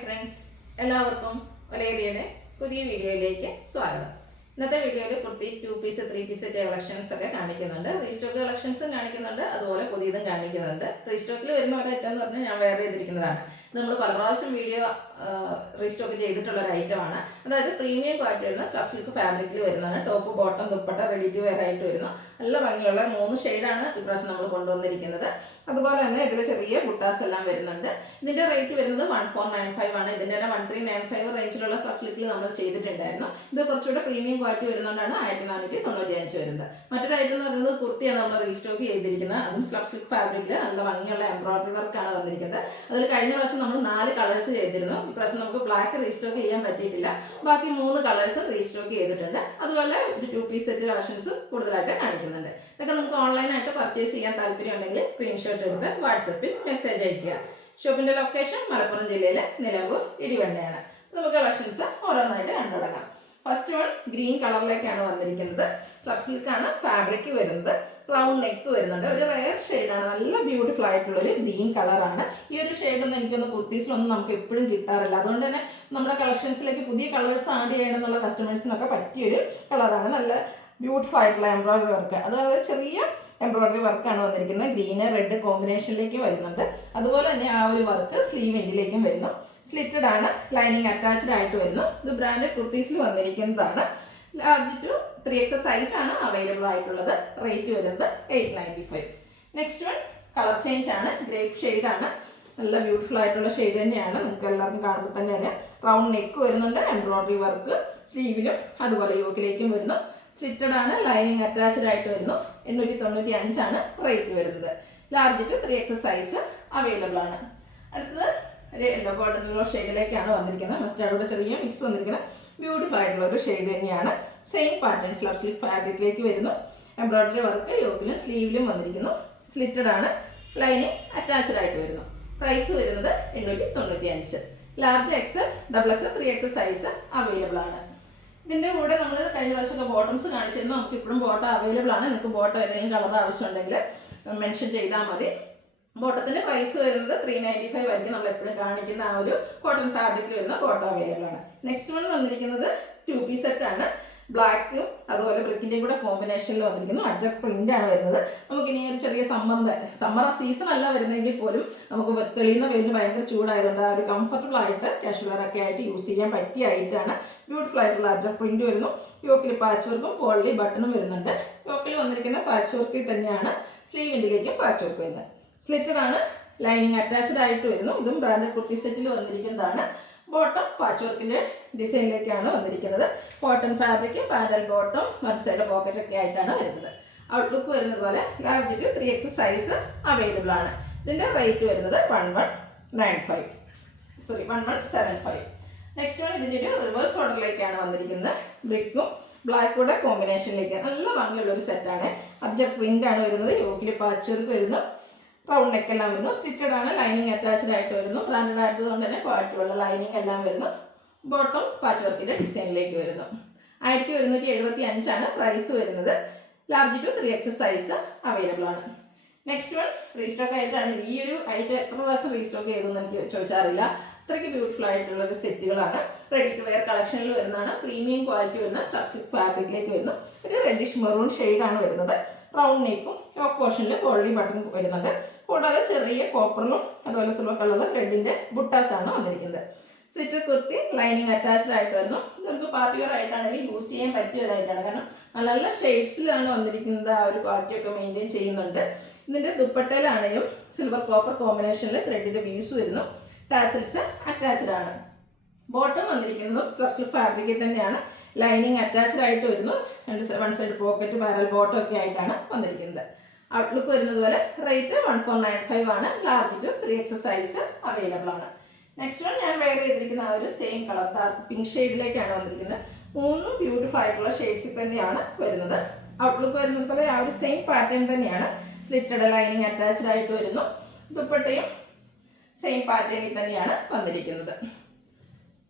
Friends, എല്ലാവർക്കും ഒലേറിയയുടെ പുതിയ വീഡിയോയിലേക്ക് സ്വാഗതം. ഇന്നത്തെ വീഡിയോയിൽ കുർത്തി 2 പീസ് 3 പീസ് കളക്ഷൻസ് ഒക്കെ കാണിക്കുന്നുണ്ട്. റീസ്റ്റോക്ക് കളക്ഷൻസും കാണിക്കുന്നുണ്ട്, അതുപോലെ പുതിയതും കാണിക്കുന്നുണ്ട്. റീസ്റ്റോക്കിൽ വരുന്ന ഒരു ഐറ്റം എന്ന് പറഞ്ഞാൽ ഞാൻ വെയർ ചെയ്തിരിക്കുന്നതാണ്. ഇത് നമ്മൾ പല പ്രാവശ്യം വീഡിയോ റീസ്റ്റോക്ക് ചെയ്തിട്ടുള്ള ഒരു ഐറ്റമാണ്. അതായത് പ്രീമിയം ക്വാളിറ്റി വരുന്ന സ്റ്റഫ് സിൽക്ക് ഫാബ്രിക്കിൽ വരുന്നതാണ്. Top bottom dupatta ready to wear ആയിട്ട് വരുന്നു. നല്ല ഭംഗിയുള്ള 3 ഷെയ്ഡാണ് ഇപ്രാവശ്യം നമ്മൾ കൊണ്ടുവന്നിരിക്കുന്നത്. അതുപോലെ തന്നെ ഇതിൽ ചെറിയ ബുട്ടാസ് എല്ലാം വരുന്നുണ്ട്. ഇതിന്റെ റേറ്റ് വരുന്നത് 1495 ആണ്. ഇതിന്റെ തന്നെ 1395 റേഞ്ചിലുള്ള സ്റ്റഫ് സിൽക്കിൽ നമ്മൾ ചെയ്തിട്ടുണ്ടായിരുന്നു. ഇത് കുറച്ചുകൂടെ പ്രീമിയം ക്വാളിറ്റി വരുന്നതുകൊണ്ടാണ് 1495 വരുന്നത്. മറ്റൊരു ഐറ്റം എന്ന് പറയുന്നത് കുർത്തിയാണ് നമ്മൾ റീസ്റ്റോക്ക് ചെയ്തിരിക്കുന്നത്. അതും സ്റ്റഫ് സിൽക്ക് ഫാബ്രിക്കിൽ നല്ല ഭംഗിയുള്ള എംബ്രോയിഡറി വർക്കാണ് വന്നിരിക്കുന്നത്. അതിൽ കഴിഞ്ഞ പ്രാവശ്യം നമ്മൾ 4 കളേഴ്സ് ചെയ്തിരുന്നു. ഇപ്രാവശ്യം നമുക്ക് ബ്ലാക്ക് റീസ്റ്റോക്ക് ചെയ്യാൻ പറ്റിയിട്ടില്ല. ബാക്കി 3 കളേഴ്സ് റീസ്റ്റോക്ക് ചെയ്തിട്ടുണ്ട്. അതുപോലെ ഒരു 2 പീസ് സെറ്റ് കളക്ഷൻസ് കൂടുതലായിട്ട് കാണിക്കുന്നുണ്ട്. ഇതൊക്കെ നമുക്ക് ഓൺലൈനായിട്ട് പർച്ചേസ് ചെയ്യാൻ താല്പര്യം ഉണ്ടെങ്കിൽ സ്ക്രീൻഷോട്ട് എടുത്ത് വാട്സപ്പിൽ മെസ്സേജ് അയയ്ക്കുക. ഷോപ്പിന്റെ ലൊക്കേഷൻ മലപ്പുറം ജില്ലയിലെ നിലമ്പൂർ ഇടിവണ്ണയാണ്. നമുക്ക് കളക്ഷൻസ് ഓരോന്നായിട്ട് കണ്ടുടങ്ങാം. ഫസ്റ്റ് വൺ ഗ്രീൻ കളറിലേക്കാണ് വന്നിരിക്കുന്നത്. സ്റ്റഫ് സിൽക്കാണ് ഫാബ്രിക് വരുന്നത്. റൗണ്ട് നെക്ക് വരുന്നുണ്ട്. ഒരു റെയർ ഷെയ്ഡാണ്. നല്ല ബ്യൂട്ടിഫുൾ ആയിട്ടുള്ള ഒരു ഗ്രീൻ കളറാണ്. ഈ ഒരു ഷെയ്ഡൊന്നും എനിക്കൊന്ന് കുർത്തീസിലൊന്നും നമുക്ക് എപ്പോഴും കിട്ടാറില്ല. അതുകൊണ്ട് തന്നെ നമ്മുടെ കളക്ഷൻസിലേക്ക് പുതിയ കളേഴ്സ് ആഡ് ചെയ്യണമെന്നുള്ള കസ്റ്റമേഴ്സിനൊക്കെ പറ്റിയൊരു കളറാണ്. നല്ല ബ്യൂട്ടിഫുൾ ആയിട്ടുള്ള എംബ്രോയിഡറി വർക്ക്, അതായത് ചെറിയ എംബ്രോയിഡറി വർക്കാണ് വന്നിരിക്കുന്നത്. ഗ്രീന് റെഡ് കോമ്പിനേഷനിലേക്ക് വരുന്നുണ്ട്. അതുപോലെ തന്നെ ആ ഒരു വർക്ക് സ്ലീവ് എൻഡിലേക്കും വരുന്നു. സ്ലിറ്റഡ് ആണ്. ലൈനിങ് അറ്റാച്ച്ഡ് ആയിട്ട് വരുന്നു. ഇത് ബ്രാൻഡഡ് കുർത്തീസിൽ വന്നിരിക്കുന്നതാണ്. ലാർജ് ടു 3XL സൈസ് ആണ് അവൈലബിൾ ആയിട്ടുള്ളത്. റേറ്റ് വരുന്നത് 895. നെക്സ്റ്റ് വൺ കളർ ചേഞ്ച് ആണ്. ഗ്രേപ്പ് ഷെയ്ഡ് ആണ്. നല്ല ബ്യൂട്ടിഫുൾ ആയിട്ടുള്ള ഷെയ്ഡ് തന്നെയാണ്. നിങ്ങൾക്ക് എല്ലാവർക്കും കാണുമ്പോൾ തന്നെ അറിയാം. റൗണ്ട് നെക്ക് വരുന്നുണ്ട്. എംബ്രോയിഡറി വർക്ക് സ്ലീവിലും അതുപോലെ യോക്കിലേക്കും വരുന്നു. സ്ലിറ്റഡ് ആണ്. ലൈനിങ് അറ്റാച്ച്ഡ് ആയിട്ട് വരുന്നു. 895 ആണ് റേറ്റ് വരുന്നത്. Large to 3XL size available ആണ്. അടുത്തത് ഒരു യെല്ലോ ഗോൾഡൻ ഷെയ്ഡിലേക്കാണ് വന്നിരിക്കുന്നത്. മസ്റ്റാർഡോടെ ചെറിയ മിക്സ് വന്നിരിക്കുന്നത് ബ്യൂട്ടിഫുൾ ആയിട്ടുള്ള ഒരു ഷെയ്ഡ് തന്നെയാണ്. സെയിം പാറ്റേൺ സ്റ്റഫ് സിൽക്ക് ഫാബ്രിക്കിലേക്ക് വരുന്നു. എംബ്രോയിഡറി വർക്ക് യോക്കിലും സ്ലീവിലും വന്നിരിക്കുന്നു. സ്ലിറ്റഡ് ആണ്. ലൈനിങ് അറ്റാച്ച്ഡ് ആയിട്ട് വരുന്നു. പ്രൈസ് വരുന്നത് 895. Large XL, double XL, 3XL size available ആണ്. ഇതിൻ്റെ കൂടെ നമ്മൾ കഴിഞ്ഞ പ്രാവശ്യമൊക്കെ ബോട്ടംസ് കാണിച്ചിരുന്നു. നമുക്ക് ഇപ്പോഴും ബോട്ടം അവൈലബിൾ ആണ്. നിങ്ങൾക്ക് ബോട്ടം ഏതെങ്കിലും കളർ ആവശ്യമുണ്ടെങ്കിൽ മെൻഷൻ ചെയ്താൽ മതി. ബോട്ടത്തിൻ്റെ പ്രൈസ് വരുന്നത് 395 ആയിരിക്കും. നമ്മൾ എപ്പോഴും കാണിക്കുന്ന ആ ഒരു കോട്ടൺ ഫാബ്രിക്കിൽ വരുന്ന ബോട്ടം അവൈലബിൾ ആണ്. നെക്സ്റ്റ് വൺ വന്നിരിക്കുന്നത് 2 പീസ് സെറ്റ് ആണ്. ബ്ലാക്കും അതുപോലെ ബ്രിക്കിൻ്റെയും കൂടെ കോമ്പിനേഷനിൽ വന്നിരിക്കുന്നു. അജർ പ്രിന്റ് ആണ് വരുന്നത്. നമുക്കിനി ഒരു ചെറിയ സമ്മർ സീസൺ അല്ല വരുന്നെങ്കിൽ പോലും നമുക്ക് തെളിയുന്ന വെയിലിന് ഭയങ്കര ചൂടായതുകൊണ്ട് ആ ഒരു കംഫർട്ടബിൾ ആയിട്ട് കാഷ്വൽ വെയർ ഒക്കെ ആയിട്ട് യൂസ് ചെയ്യാൻ പറ്റിയ ആയിട്ടാണ്. ബ്യൂട്ടിഫുൾ ആയിട്ടുള്ള അജർ പ്രിന്റ് വരുന്നു. യോക്കിൽ പാച്ച് വർക്കും പോളി ബട്ടണും വരുന്നുണ്ട്. യോക്കിൽ വന്നിരിക്കുന്ന പാച്ച് വർക്കിൽ തന്നെയാണ് സ്ലീവിൻ്റിലേക്കും പാച്ച് വർക്ക് വരുന്നത്. സ്ലിറ്റഡ് ആണ്. ലൈനിങ് അറ്റാച്ച്ഡ് ആയിട്ട് വരുന്നു. ഇതും ബ്രാൻഡഡ് കുർത്തി സെറ്റിൽ വന്നിരിക്കുന്നതാണ്. ബോട്ടം പാച്ച് വർക്കിൻ്റെ ഡിസൈനിലേക്കാണ് വന്നിരിക്കുന്നത്. Cotton fabric, parallel bottom, one side pocket ഒക്കെ ആയിട്ടാണ് വരുന്നത്. ഔട്ട്ലുക്ക് വരുന്നത് പോലെ large to 3XL size available ആണ്. ഇതിൻ്റെ റേറ്റ് വരുന്നത് 1175. നെക്സ്റ്റ് വൺ ഇതിൻ്റെ ഒരു റിവേഴ്സ് ഓർഡറിലേക്കാണ് വന്നിരിക്കുന്നത്. ബ്രിക്കും ബ്ലാക്കൂടെ കോമ്പിനേഷനിലേക്ക് നല്ല ഭംഗിയുള്ള ഒരു സെറ്റാണ്. അജർ പ്രിന്റ് ആണ് വരുന്നത്. യോക്കിൽ പാച്ച് വർക്ക് വരുന്നു. റൗണ്ട് നെക്ക് എല്ലാം വരുന്നു. സ്റ്റിറ്റഡ് ആണ്. ലൈനിങ് അറ്റാച്ച്ഡ് ആയിട്ട് വരുന്നു. ബ്രാൻഡഡ് ആയതുകൊണ്ട് തന്നെ ക്വാളിറ്റിയുള്ള ലൈനിങ് എല്ലാം വരുന്നു. ബോട്ടം പാച്ച് വർക്കിൻ്റെ ഡിസൈനിലേക്ക് വരുന്നു. 1175 ആണ് പ്രൈസ് വരുന്നത്. Large to 3XL size available ആണ്. നെക്സ്റ്റ് വൺ റീസ്റ്റോക്ക് ആയിട്ടാണ്. ഈ ഒരു ഐറ്റം എത്ര പ്രാവശ്യം റീസ്റ്റോക്ക് ചെയ്തെന്ന് എനിക്ക് ചോദിച്ചാറില്ല. അത്രയ്ക്ക് ബ്യൂട്ടിഫുൾ ആയിട്ടുള്ള ഒരു സെറ്റുകളാണ്. റെഡി ടു വെയർ കളക്ഷനിൽ വരുന്നതാണ്. പ്രീമിയം ക്വാളിറ്റി വരുന്ന സ്റ്റഫ് സിൽക്ക് ഫാബ്രിക്കിലേക്ക് വരുന്നു. ഒരു റെഡിഷ് മെറൂൺ ഷെയ്ഡാണ് വരുന്നത്. റൗണ്ട് നെക്കും യോക്ക് പോർഷനിൽ പോളി ബട്ടൺ വരുന്നുണ്ട്. കൂടാതെ ചെറിയ കോപ്പറിലും അതുപോലെ സിൽവർ കളറിൽ ത്രെഡിന്റെ ബുട്ടാസ് ആണ് വന്നിരിക്കുന്നത്. സ്ലിറ്റർ കുർത്തി ലൈനിങ് അറ്റാച്ച്ഡ് ആയിട്ട് വരുന്നു. ഇത് നമുക്ക് പാർട്ടി വെയർ ആയിട്ടാണെങ്കിൽ യൂസ് ചെയ്യാൻ പറ്റിയതായിട്ടാണ്. കാരണം നല്ല നല്ല ഷെയ്ഡ്സിലാണ് വന്നിരിക്കുന്നത്. ആ ഒരു ക്വാളിറ്റി ഒക്കെ മെയിൻറ്റെയിൻ ചെയ്യുന്നുണ്ട്. ഇതിന്റെ ദുപ്പട്ടയിലാണെങ്കിലും സിൽവർ കോപ്പർ കോമ്പിനേഷനിൽ ത്രെഡിന്റെ വീസ് വരുന്നു. ടാസിൽസ് അറ്റാച്ച്ഡ് ആണ്. ബോട്ടം വന്നിരിക്കുന്നതും സ്റ്റഫ് സിൽക്ക് ഫാബ്രിക്കിൽ തന്നെയാണ്. ലൈനിങ് അറ്റാച്ച്ഡ് ആയിട്ട് വരുന്നു. One side pocket parallel bottom ഒക്കെ ആയിട്ടാണ് വന്നിരിക്കുന്നത്. ഔട്ട്ലുക്ക് വരുന്നത് പോലെ റേറ്റ് 1495 ആണ്. Large to 3XL size available ആണ്. നെക്സ്റ്റ് വൺ ഞാൻ വെയർ ചെയ്തിരിക്കുന്ന ആ ഒരു സെയിം കളർ ഡാർക്ക് പിങ്ക് ഷെയ്ഡിലേക്കാണ് വന്നിരിക്കുന്നത്. 3 ബ്യൂട്ടിഫുൾ ആയിട്ടുള്ള ഷെയ്ഡ്സിൽ തന്നെയാണ് വരുന്നത്. ഔട്ട്ലുക്ക് വരുന്നത് പോലെ ആ ഒരു സെയിം പാറ്റേൺ തന്നെയാണ്. സ്ലിറ്റഡ് ലൈനിങ് അറ്റാച്ച്ഡ് ആയിട്ട് വരുന്നു. ദുപ്പട്ടയും സെയിം പാറ്റേണിൽ തന്നെയാണ് വന്നിരിക്കുന്നത്.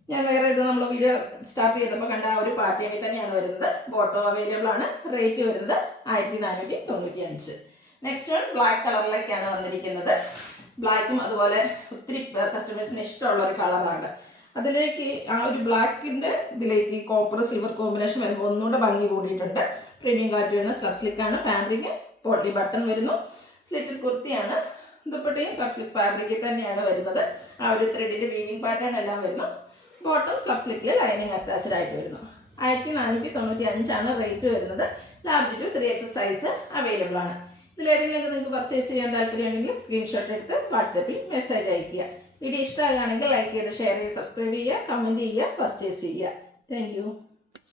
ഞാൻ വേറെ ഇത് നമ്മൾ വീഡിയോ സ്റ്റാർട്ട് ചെയ്തപ്പോൾ കണ്ട ആ ഒരു പാറ്റേണിൽ തന്നെയാണ് വരുന്നത്. ബോട്ടം അവൈലബിൾ ആണ്. റേറ്റ് വരുന്നത് 1495. നെക്സ്റ്റ് വൺ ബ്ലാക്ക് കളറിലേക്കാണ് വന്നിരിക്കുന്നത്. ബ്ലാക്കും അതുപോലെ ഒത്തിരി കസ്റ്റമേഴ്സിന് ഇഷ്ടമുള്ള ഒരു കളറാണ്. അതിലേക്ക് ആ ഒരു ബ്ലാക്കിൻ്റെ ഇതിലേക്ക് കോപ്പർ സിൽവർ കോമ്പിനേഷൻ വരുമ്പോൾ ഒന്നുകൂടെ ഭംഗി കൂടിയിട്ടുണ്ട്. പ്രീമിയം ക്വാളിറ്റി വരുന്ന സ്ലബ് സ്ലിക്കാണ്. ഫാബ്രിക് പോട്ടി ബട്ടൺ വരുന്നു. സ്ലിറ്റഡ് കുർത്തിയാണ്. ദുപ്പട്ടയും സ്ലബ് സ്ലിക്ക് ഫാബ്രിക്കിൽ തന്നെയാണ് വരുന്നത്. ആ ഒരു ത്രെഡിൻ്റെ വീവിങ് പാറ്റേൺ എല്ലാം വരുന്നു. ബോട്ടം സ്ലബ് സ്ലിക്കിൽ ലൈനിങ് അറ്റാച്ച്ഡ് ആയിട്ട് വരുന്നു. 1495 റേറ്റ് വരുന്നത്. Large to 3X size available ആണ്. ഇതിലേതെങ്കിലും നിങ്ങൾക്ക് പർച്ചേസ് ചെയ്യാൻ താല്പര്യമുണ്ടെങ്കിൽ സ്ക്രീൻഷോട്ട് എടുത്ത് വാട്സാപ്പിൽ മെസ്സേജ് അയയ്ക്കുക. വീഡിയോ ഇഷ്ടമാകുകയാണെങ്കിൽ ലൈക്ക് ചെയ്ത് ഷെയർ ചെയ്ത് സബ്സ്ക്രൈബ് ചെയ്യുക, കമൻറ്റ് ചെയ്യുക, പർച്ചേസ് ചെയ്യുക. Thank you.